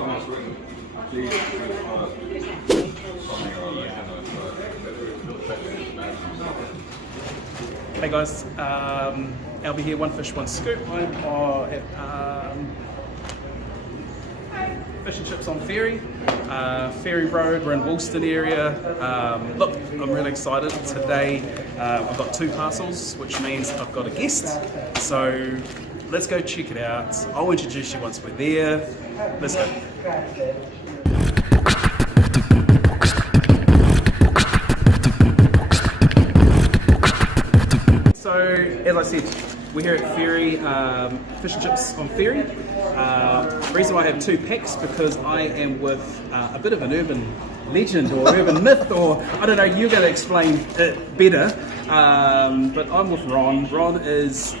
Hey guys, Alby here, One Fish, One Scoop. I'm at Fish and Chips on Ferry, Ferry Road. We're in Woolston area. Look, I'm really excited. Today I've got 2 parcels, which means I've got a guest. So let's go check it out. I'll introduce you once we're there. Let's go. So, as I said, we're here at Ferry, Fish and Chips on Ferry. The reason why I have 2 packs because I am with a bit of an urban legend or urban myth, or I don't know, you're going to explain it better. But I'm with Ron. Ron is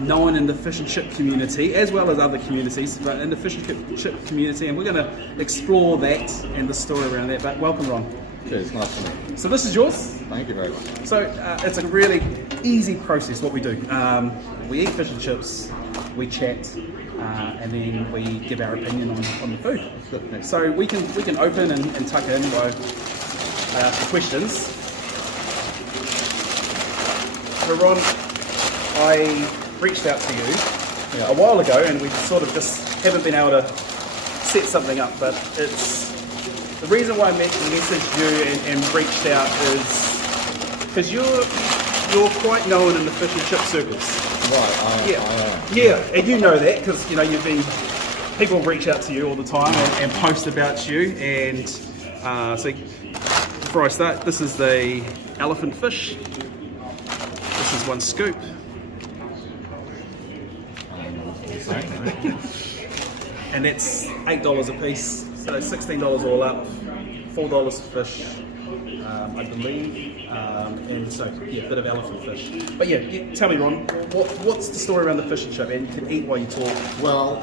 known in the fish and chip community as well as other communities, but in the fish and chip community, and we're going to explore that and the story around that. But welcome, Ron. Cheers, nice to meet you. So this is yours? Thank you very much. So it's a really easy process what we do. We eat fish and chips, we chat, and then we give our opinion on the food. So we can open and tuck in by questions. So Ron, I reached out to you a while ago, and we sort of just haven't been able to set something up, but it's the reason why I messaged you and reached out is because you're quite known in the fish and chip circles. Right, Yeah, and you know that because you've been people reach out to you all the time and post about you. And so before I start, this is the elephant fish. This is One Scoop. And that's $8 a piece. So $16 all up, $4 fish, I believe, and so yeah, a bit of elephant fish. But yeah, tell me, Ron, what's the story around the fish and chip? And you can eat while you talk. Well,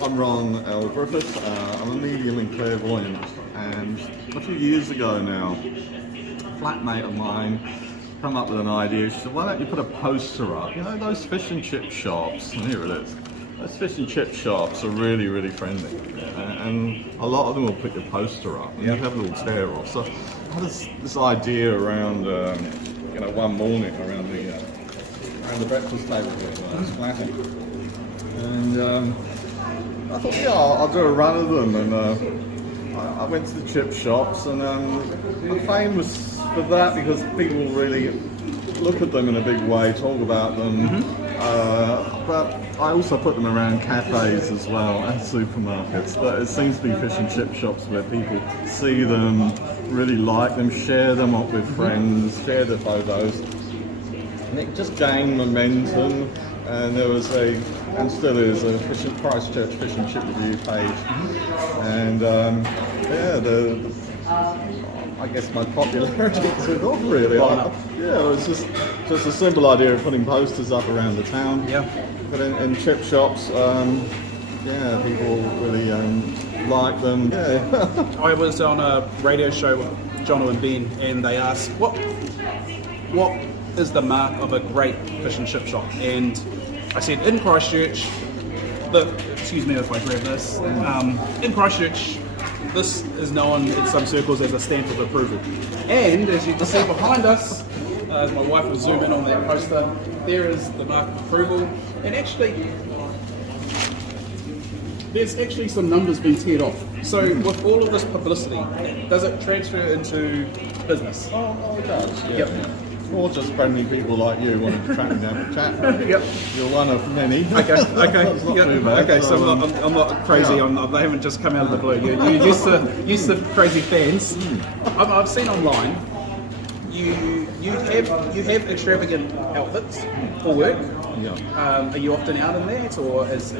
I'm Ron L.Griffiths. I'm a medium in Clearvoyant, and a few years ago now, a flatmate of mine come up with an idea. She said, "Why don't you put a poster up? You know those fish and chip shops?" And here it is. Those fish and chip shops are really, really friendly, and a lot of them will put your poster up and you have a little tear off. So I had this idea around, one morning around the breakfast table here, I was flatting, and I thought, I'll do a run of them, and I went to the chip shops, and I'm famous for that because people really look at them in a big way, talk about them, but I also put them around cafes as well and supermarkets, but it seems to be fish and chip shops where people see them, really like them, share them up with friends, share their photos, and it just gained momentum. And there was and still is, a Christchurch fish and chip review page, and I guess my popularity took off really. It was just a simple idea of putting posters up around the town. Yeah. But in chip shops, people really like them. Yeah. I was on a radio show with Jono and Ben, and they asked, what is the mark of a great fish and chip shop? And I said, in Christchurch, excuse me if I grab this, in Christchurch, this is known in some circles as a stamp of approval. And as you can see behind us, as my wife will zoom in on that poster, there is the mark of approval. And actually, there's actually some numbers being teared off. So with all of this publicity, does it transfer into business? Oh, it does. Yeah. Yep. Or just friendly people like you wanting to track me down for chat. Yep. You're one of many. Okay. That's not too bad. Okay. So I'm not crazy. Yeah. They haven't just come out of the blue. You're used to crazy fans. I've seen online. You have extravagant outfits for work. Yeah. Are you often out in that, or is? I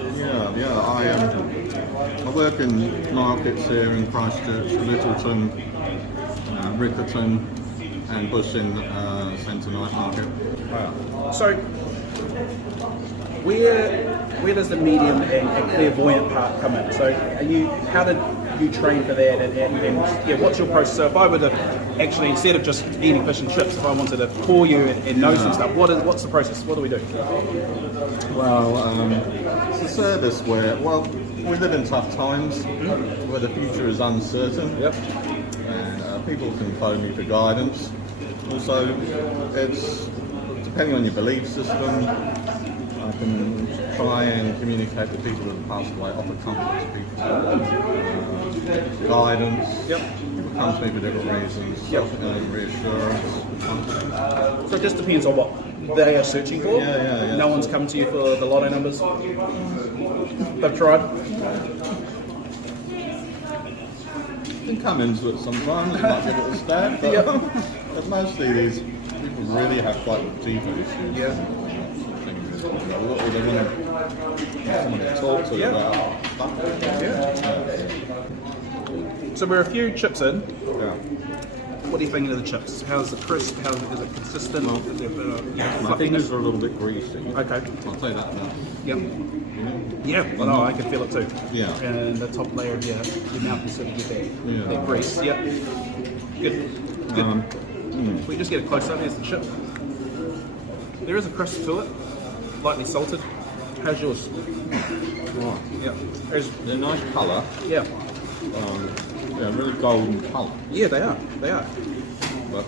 work in markets here in Christchurch, Littleton, Rickerton, and Bush in Centre Night Market. Wow. So, where does the medium and clairvoyant part come in? So, how did you train for that, and what's your process? So, if I were to actually, instead of just eating fish and chips, if I wanted to call you and know some stuff, what's the process? What do we do? Well, it's a service where, well, we live in tough times, where the future is uncertain. Yep. And people can phone me for guidance. Also, it's depending on your belief system. I can try and communicate with people who have passed away, offer comfort to people, guidance. Yep. People come to me for different reasons. Yep. Reassurance. So it just depends on what they are searching for. Yeah. No one's come to you for the lotto numbers. They've tried. You can come into it sometimes, you might give it a stab, but mostly these people really have quite deeper issues. Yeah. Or they want to have someone to talk to about. So we're a few chips in. Yeah. What do you think of the chips? How's the crisp? Is it consistent? Is there My fingers are a little bit greasy. Okay. I'll say that now. Yep. Yeah, well, no, I can feel it too. Yeah. And the top layer of your mouth can sort of get that grease. Yep. Good. We just get a close up. Here's the chip. There is a crisp to it, lightly salted. How's yours? Right. Yeah. They're nice colour. Yeah. They're really golden colour. Yeah, they are. They are. But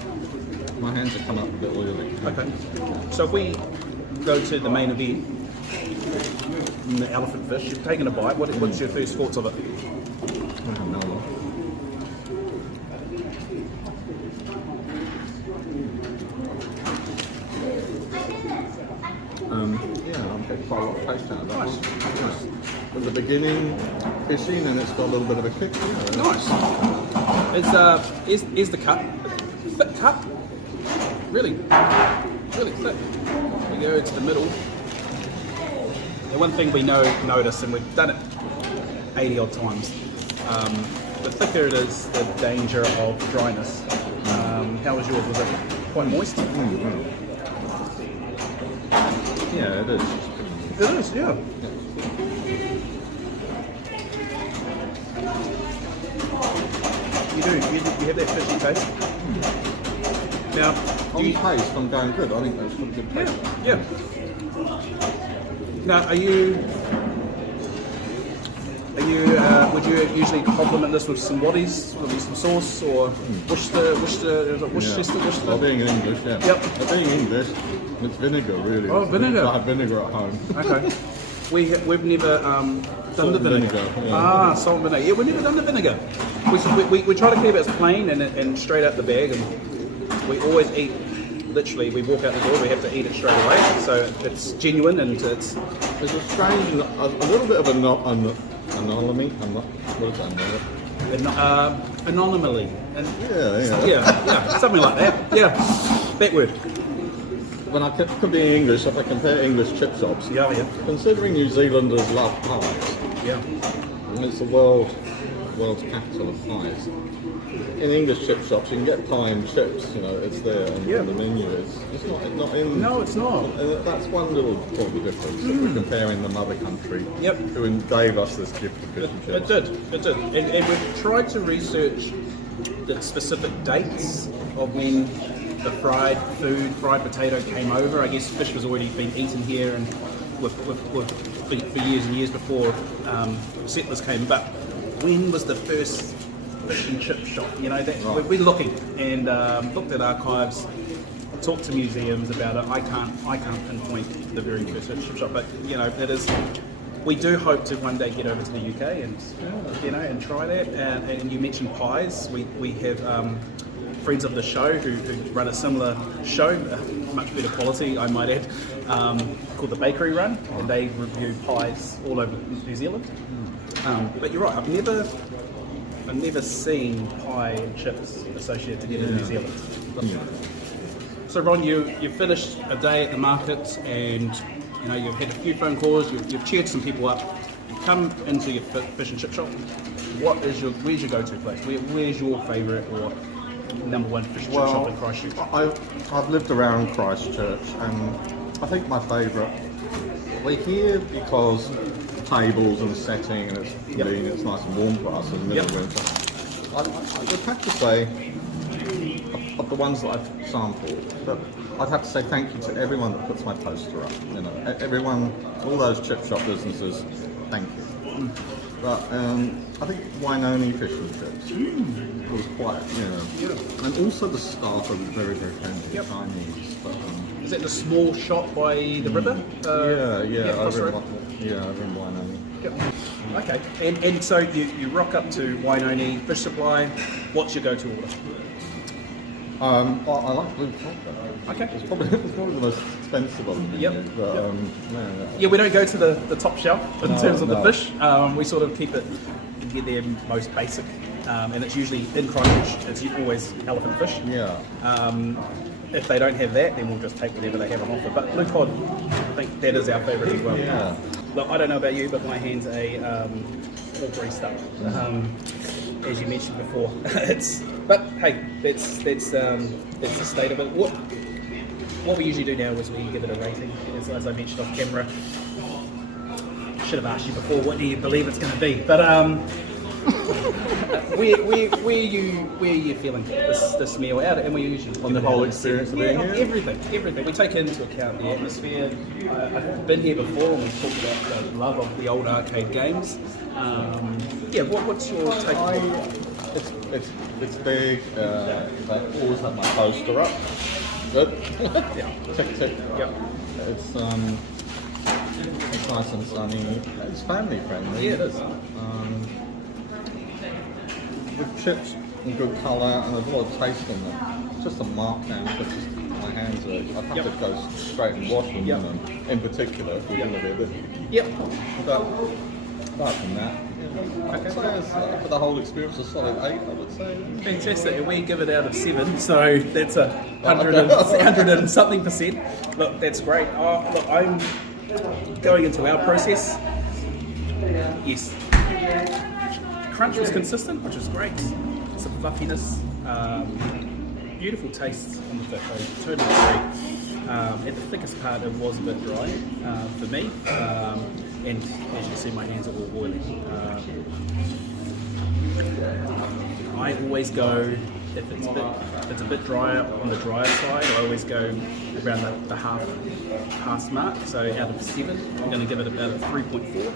my hands have come up a bit oily. Okay. So if we go to the main event, the elephant fish, you've taken a bite. What's your first thoughts of it? I'm getting quite a lot of taste out of that. Nice. At the beginning, fishy, and it's got a little bit of a kick. Nice. Is the cut thick cut? Really thick. We go to the middle. The one thing we notice, and we've done it 80 odd times, the thicker it is, the danger of dryness. How was yours? Was it quite moist? Yeah, it is. It is, yeah. You do. You have that fishy taste. Now, on taste, I'm going good. I think that's got a good taste. Yeah. Now, would you usually complement this with some waddies, with some sauce, or Worcestershire? Well, being English, yeah. Yep. Being English, it's vinegar, really. Oh, vinegar. I have vinegar at home. Okay. We've never done the vinegar. Salt and vinegar. Yeah, we've never done the vinegar. We try to keep it as plain and straight out the bag, and we always eat. Literally, we walk out the door, we have to eat it straight away. So it's genuine and it's. There's a strange, a little bit of anomaly. What is that? Anomaly. Yeah, Something like that. Yeah, that word. When I could be English, if I compare English chip shops, considering New Zealanders love pies, and it's the world's capital of pies. In English chip shops, you can get pie and chips. It's there on the menu. It's not in. No, it's not. And that's one little important difference. If we're comparing the mother country, who gave us this gift of fish and chips. It did. And we've tried to research the specific dates of when the fried potato came over. I guess fish was already been eaten here and for years and years before settlers came. But when was the first fish and chip shop? We're looking and looked at archives, talked to museums about it. I can't pinpoint the very first fish and chip shop, but it is. We do hope to one day get over to the UK and and try that. And you mentioned pies. We have friends of the show who run a similar show, much better quality, I might add, called the Bakery Run, and they review pies all over New Zealand. But you're right. I've never seen pie and chips associated together in New Zealand. So Ron, you finished a day at the market, and you've had a few phone calls. You've cheered some people up. You come into your fish and chip shop. Where's your go-to place? Where's your favourite or number one fish and chip shop in Christchurch? I've lived around Christchurch, and I think my favourite. We're here because tables and setting, and it's convenient. It's nice and warm for us in the middle of winter. I would have to say of the ones that I've sampled. But I'd have to say thank you to everyone that puts my poster up. You know, everyone, all those chip shop businesses, thank you. But I think Winoni fish and chips was quite, and also the staff are very, very friendly, Chinese. But, is that the small shop by the river? over in Winoni. Yep. Okay, and so you rock up to Winoni Fish Supply. What's your go-to order? I like blue chocolate. Okay. It's probably the most expensive of them. Yep. But, Yeah, we don't go to the top shelf in terms of the no. fish. We sort of keep it, get their most basic, and it's usually in Christchurch. It's always elephant fish. Yeah. If they don't have that, then we'll just take whatever they have on offer. But blue cod, I think that is our favourite as well. Yeah. Look, I don't know about you, but my hands are all greased up. As you mentioned before, but hey, that's the state of it. What we usually do now is we give it a rating, as I mentioned off camera. Should have asked you before, what do you believe it's going to be? But where you feeling this meal out, and we usually On the whole experience of being here? Everything. We take into account the atmosphere. I've been here before, and we talked about the love of the old arcade games. What's your take on it? It's big. I always have my poster up. Good. Yeah. Tick. Yep. It's nice and sunny. It's family friendly. Yeah, it is. With chips and good colour and there's a lot of taste in them. It's just a markdown, but just my hands are. I'd have to go straight and wash them. Yep. In particular, if we're going to be a bit. Yep. But apart from that. I'd say for the whole experience, a solid 8, I would say. Fantastic, and we give it out of 7, so that's 100 and something percent. Look, that's great. Look, I'm going into our process. Yes. Crunch was consistent, which is great. Some fluffiness, beautiful taste on the fish. Totally great. At the thickest part, it was a bit dry for me. And as you can see, my hands are all oily. I always go, if it's a bit drier on the drier side, I always go around the half past mark. So out of 7, I'm going to give it about a 3.4.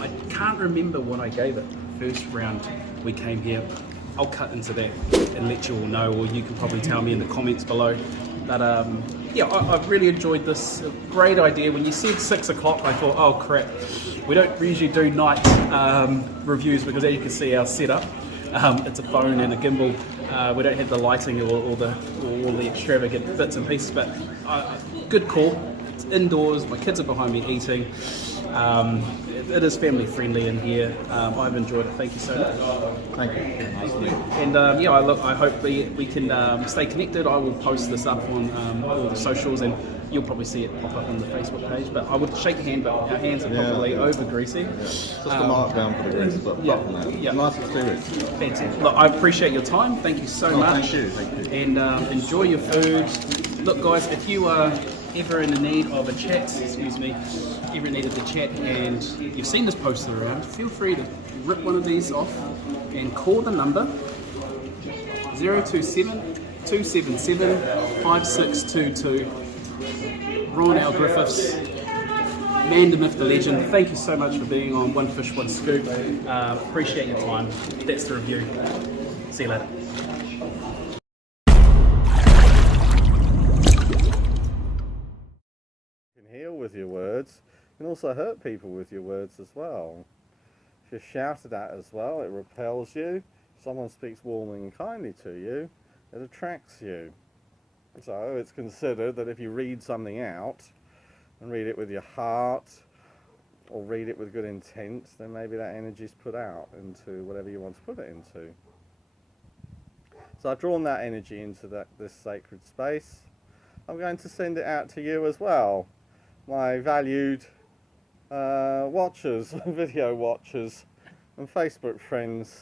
I can't remember what I gave it first round we came here. I'll cut into that and let you all know, or you can probably tell me in the comments below. But I've really enjoyed this. Great idea. When you said 6 o'clock, I thought, oh crap, we don't usually do night reviews because as you can see our setup, it's a phone and a gimbal. We don't have the lighting or all the extravagant bits and pieces, but good call. It's indoors, my kids are behind me eating. It is family friendly in here. I've enjoyed it. Thank you so much. Thank you. And I hope we can stay connected. I will post this up on all the socials, and you'll probably see it pop up on the Facebook page. But I would shake your hand, but our hands are probably over greasy. Just a markdown for the grease, but apart from that, nice experience. Fantastic. Look, I appreciate your time. Thank you so much. Thank you. And enjoy your food. Look, guys, if you are ever in the need of a chat, ever in need of the chat, and you've seen this poster around, feel free to rip one of these off and call the number 027 277 5622. Ron L.Griffiths, man, the myth, the legend. Thank you so much for being on One Fish, One Scoop. Appreciate your time. That's the review. See you later. You can heal with your words. You can also hurt people with your words as well. If you're shouted at as well, it repels you. If someone speaks warmly and kindly to you, it attracts you. So it's considered that if you read something out and read it with your heart or read it with good intent, then maybe that energy is put out into whatever you want to put it into. So I've drawn that energy into this sacred space. I'm going to send it out to you as well, my valued watchers, video watchers and Facebook friends.